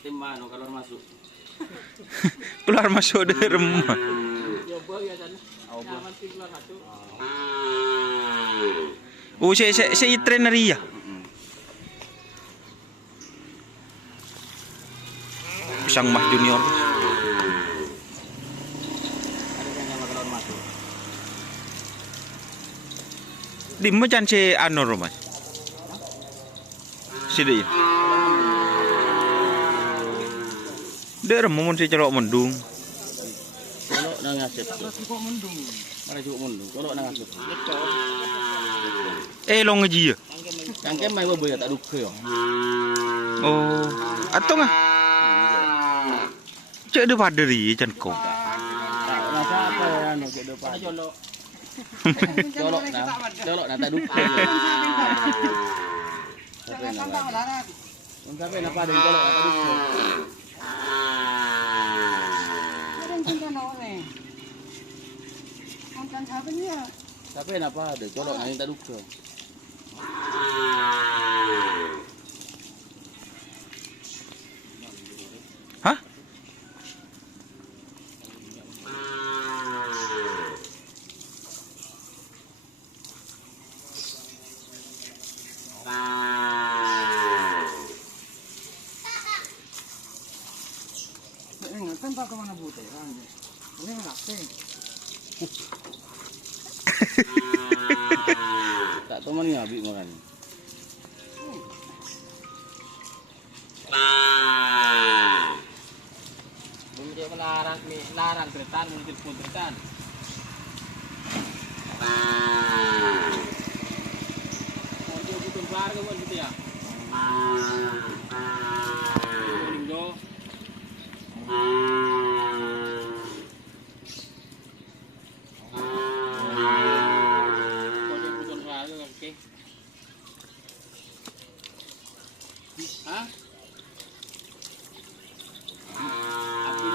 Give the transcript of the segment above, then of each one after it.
Tim mana keluar masuk? Keluar masuk dari rumah. Coba ya sana. Nyaman sih keluar masuk. Oh, saya trainer ya. Pisang Mah Junior. Ada yang nyaman keluar masuk. Di macam si Anur Mas. Sini ya. Dia remung si celok mendung. Colok nang ngasep. Cukup mendung. Mari cukup mendung. Colok nang ngasep. Lo ngeji ya. Cangkem mai bobo ya tak duke yo. Oh, atau ngah? Cek ada paderi cangkok. Rasa apa ya anu ke depan. Colok. Colok nah tak duke. Sampai nak pada colok tak duke. Tapi kenapa ada colok nanti tak duka. Hah? Kan tak kemana putih kan? Ini nggak sih. Tak tahu mana habis makan. Bumi melarang keretan, mungkin pun keretan. Mau dia butuh keluar ke gitu ya? Minggu. Hah? Aku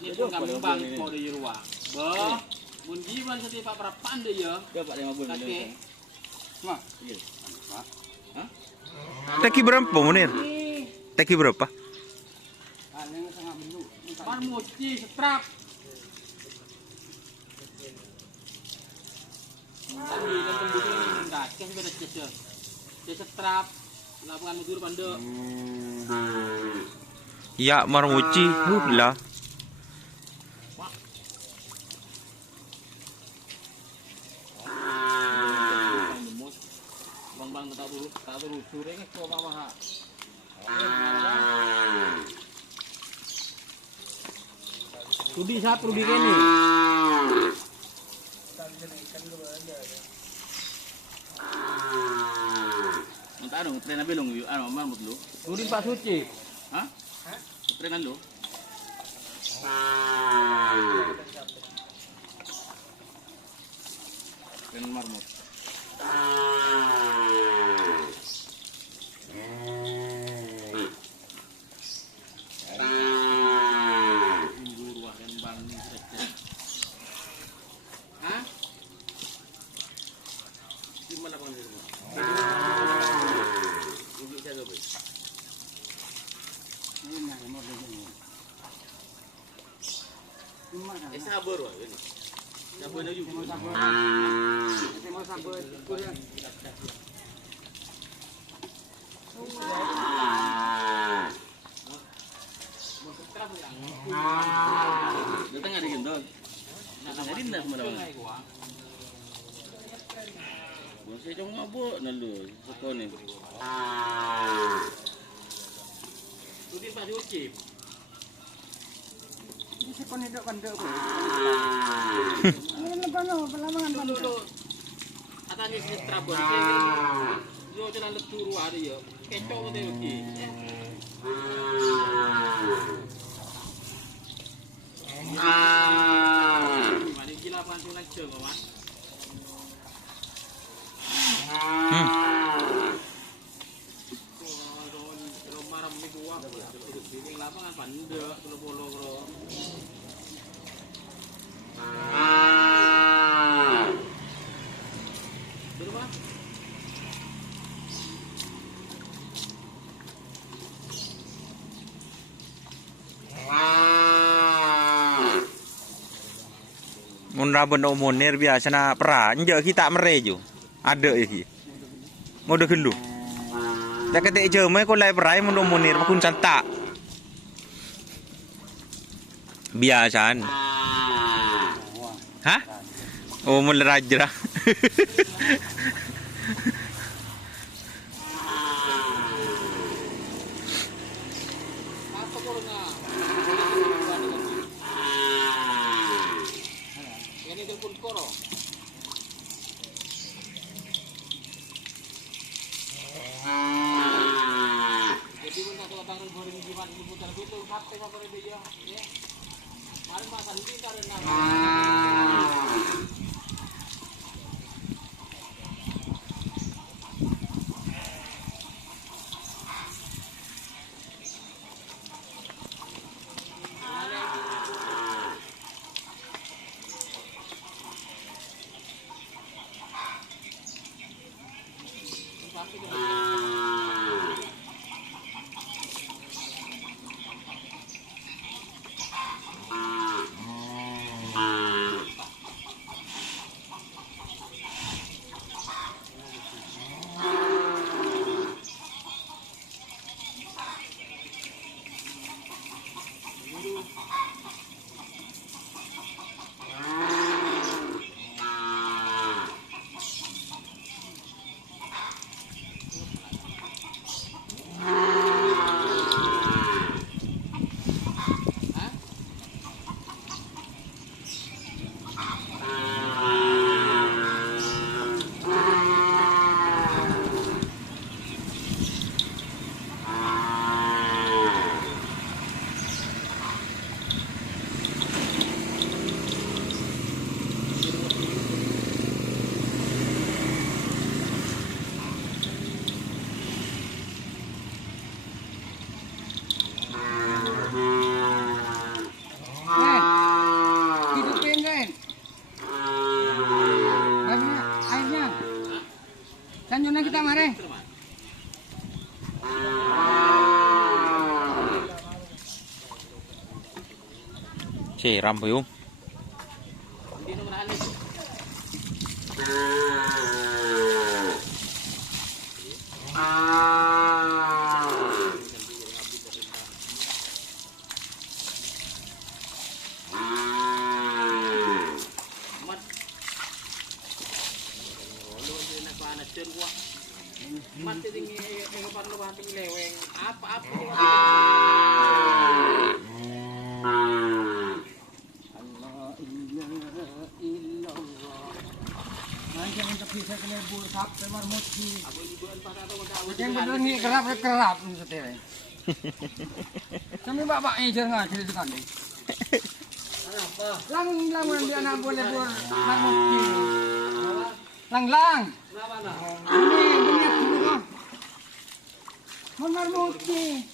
ini pun kami bang mau di rumah. Bah, mun jiwan setiap perapan deh ya. Coba 50 oke. Mah, iya. Hah? Teki berapa Munir? Teki berapa? Mar mochi setrap. Tadi kan tembus ini enggak, kan beda cesel. Setrap. Lapangan mudur pande. Ya marmuci, lah. Bang tak turun sore ke kau mama. Sudi satu di kene. Entah dong, tren apa long? Ano, mamut lo? Surin Pak Suci. Hah? Trenan lo? Tren marmut. Hah? Gimana bang? Sabar wah ini. Sabar lagi. Sabar. Datang ada gendong. Jadi ndak semua dah. Bosnya cuma mabuk nalu, sokon ni. Sudah Pak Suci. Isi kon hidup kan dek. Ini kono pelamangan kan. Atane sini trabon. Yo jalan leturu ada ya. Kecok teh iki. Mari gila pantu nak je kawan. Rumah ramai gua. Di lapangan pande polo bro. Berapa? Mun rabon umunir biasa na pra, nje kita merejo. Ada iki. Ngode gelu. Tak ketek jeme ko lai perai mun umunir makun santak. Biasaan. Hah? Oh, mun rajra. Lanjutnya kita mari. Siram po yung. Hindi naman alis. Mati tinggi parlo bating leweng apa-apa Jangan terpisah kena buat sampai marmut di. Yang benar ni kerap ni setia. Kami bapak ni jangan cerita kan ni. Lang dia nak boleh buat marmut di. Lang. Ini banyak juga. Marmut di.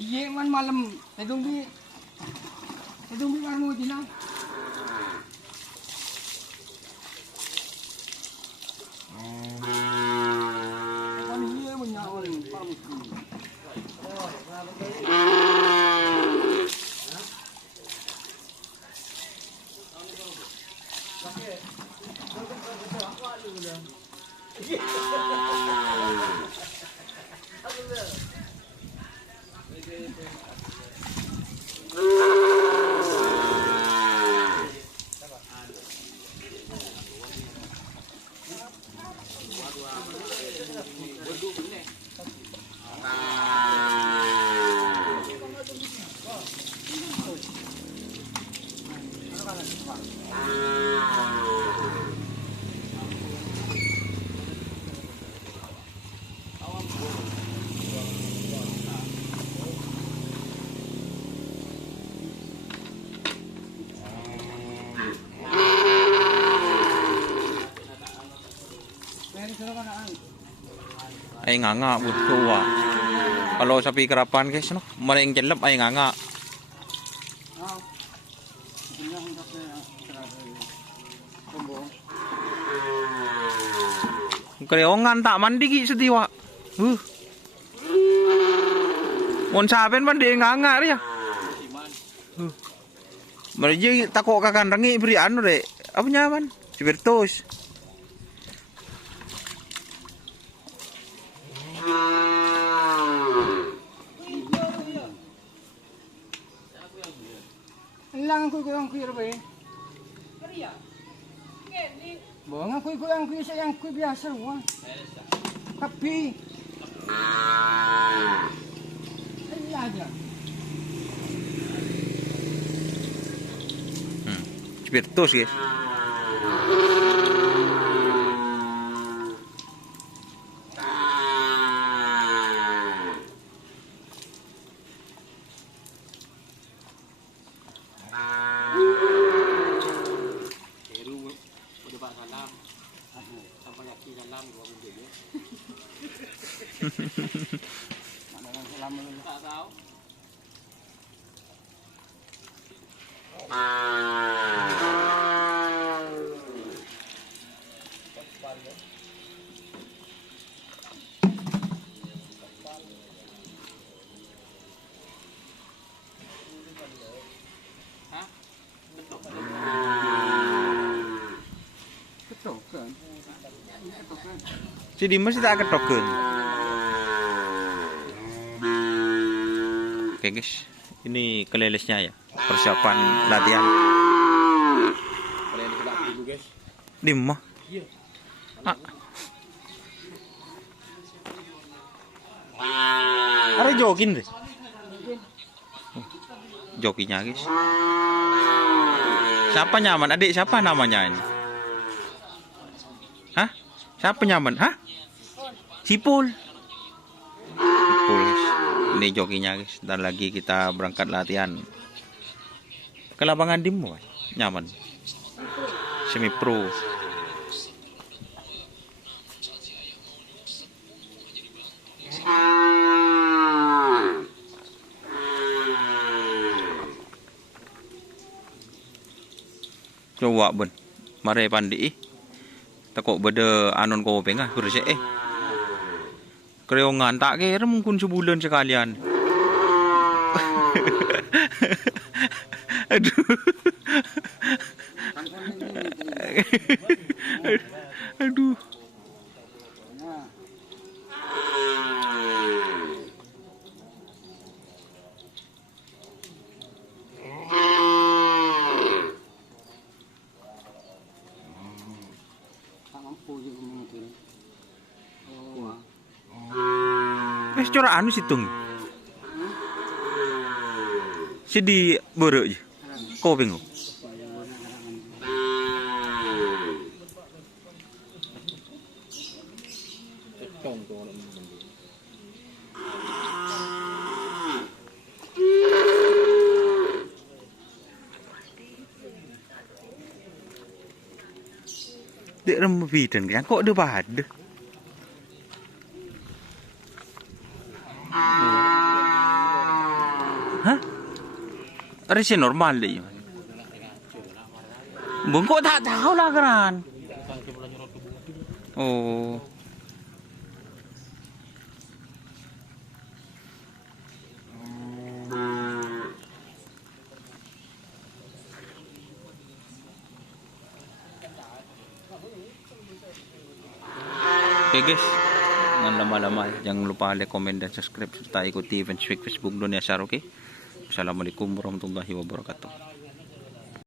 Ye man malam. Tedung bi marmut di lah. Ay nganga butuh wa. Kalau sapi kerapan guys, no, maling jelep ay nganga. Kreongan tak mandi ki setiwa. Mon saben mandi nganga dia. Mereka takut kakan rangi beri anu dek. Apa nyaman? Spiritus. Lang aku yang kuy rabe. Bang aku yang kuy sa yang kuy biasa wa. Kapi. Ay aja. Spiritus guys. Ketokan. Si Dimas tak ketokeun. Oke guys, ini kelelesnya ya, persiapan latihan. Dimah. Ada jokin deh. Jokinya guys. Siapa nyaman? Adik siapa namanya ini? Hah? Siapa nyaman? Hah? Sipul. Sipul guys. Ini jokinya guys. Dan lagi kita berangkat latihan ke lapangan Dimmo. Nyaman. Semi pro. Coba ben. Mare pandi takok beda anon ko pengah kurse kreongan tak kira mungkin sebulan sekalian. Aduh. Aduh. Cora anu situng. Sidi boro aja. Kau bingung. Dek rembi dan kan kok ada pada. Hah? Resi normal deh. Bungkuk tak tahu lah kan. Oh. Oke guys, jangan lama-lama, jangan lupa like, komen, dan subscribe serta ikuti event Facebook Dunia Syar. Oke. Assalamualaikum warahmatullahi wabarakatuh.